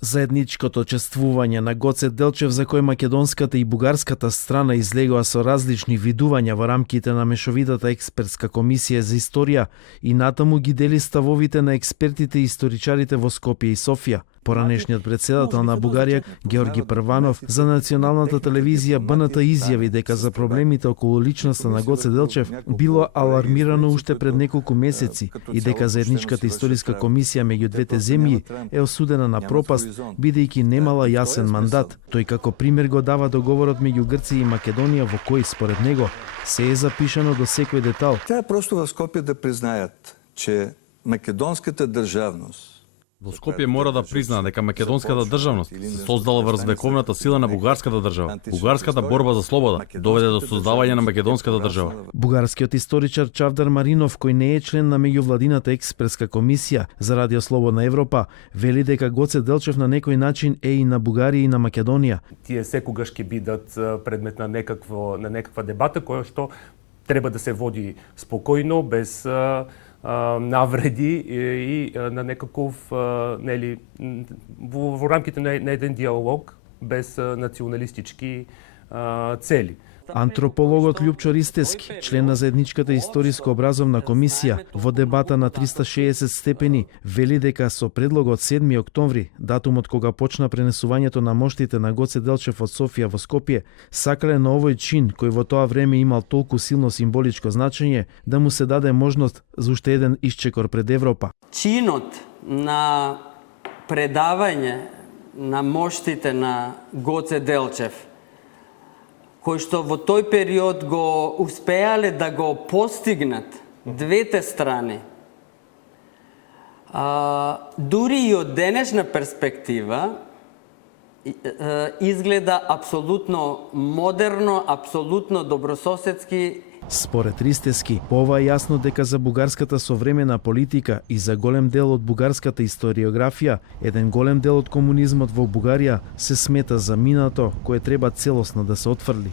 Заедничкото чествување на Гоце Делчев, за кој македонската и бугарската страна излегоа со различни видувања во рамките на мешовитата експертска комисија за историја, и натаму ги дели ставовите на експертите и историчарите во Скопје и Софија. Поранешниот председател на Бугарија, Георги Прванов, за националната телевизија БНТ изјави дека за проблемите околу личноста на Гоце Делчев било алармирано уште пред неколку месеци и дека заедничката историска комисија меѓу двете земји е осудена на пропаст, бидејќи немала јасен мандат. Тој како пример го дава договорот меѓу Грција и Македонија, во кој според него се е запишано до секој детал. Тя просто во Скопје да признаат, че македонската државност Во Скопје мора да признаа дека македонската државност се создала врз вековната сила на бугарската држава. Бугарската борба за слобода доведе до создавање на македонската држава. Бугарскиот историчар Чавдар Маринов, кој не е член на меѓувладината експертска комисија за Радио Слободна Европа, вели дека Гоце Делчев на некој начин е и на Бугарија и на Македонија. Тие секогаш ќе бидат предмет на некаква дебата која што треба да се води спокојно, без навреди и на некаков во рамките на еден диалог, без националистички цели. Антропологот Љупчо Ристевски, член на заедничката историско-образовна комисија, во дебата на 360 степени, вели дека со предлогот 7 октомври, датумот кога почна пренесувањето на моштите на Гоце Делчев од Софија во Скопје, сакале на овој чин, кој во тоа време имал толку силно символичко значење, да му се даде можност за уште еден исчекор пред Европа. Чинот на предавање на моштите на Гоце Делчев, кој што во тој период го успеале да го постигнат двете страни, дури и од денешна перспектива, изгледа апсолутно модерно, апсолутно добрососедски. Според Ристевски, ова е јасно дека за бугарската современа политика и за голем дел од бугарската историографија, еден голем дел од комунизмот во Бугарија се смета за минато, кое треба целосно да се отфрли.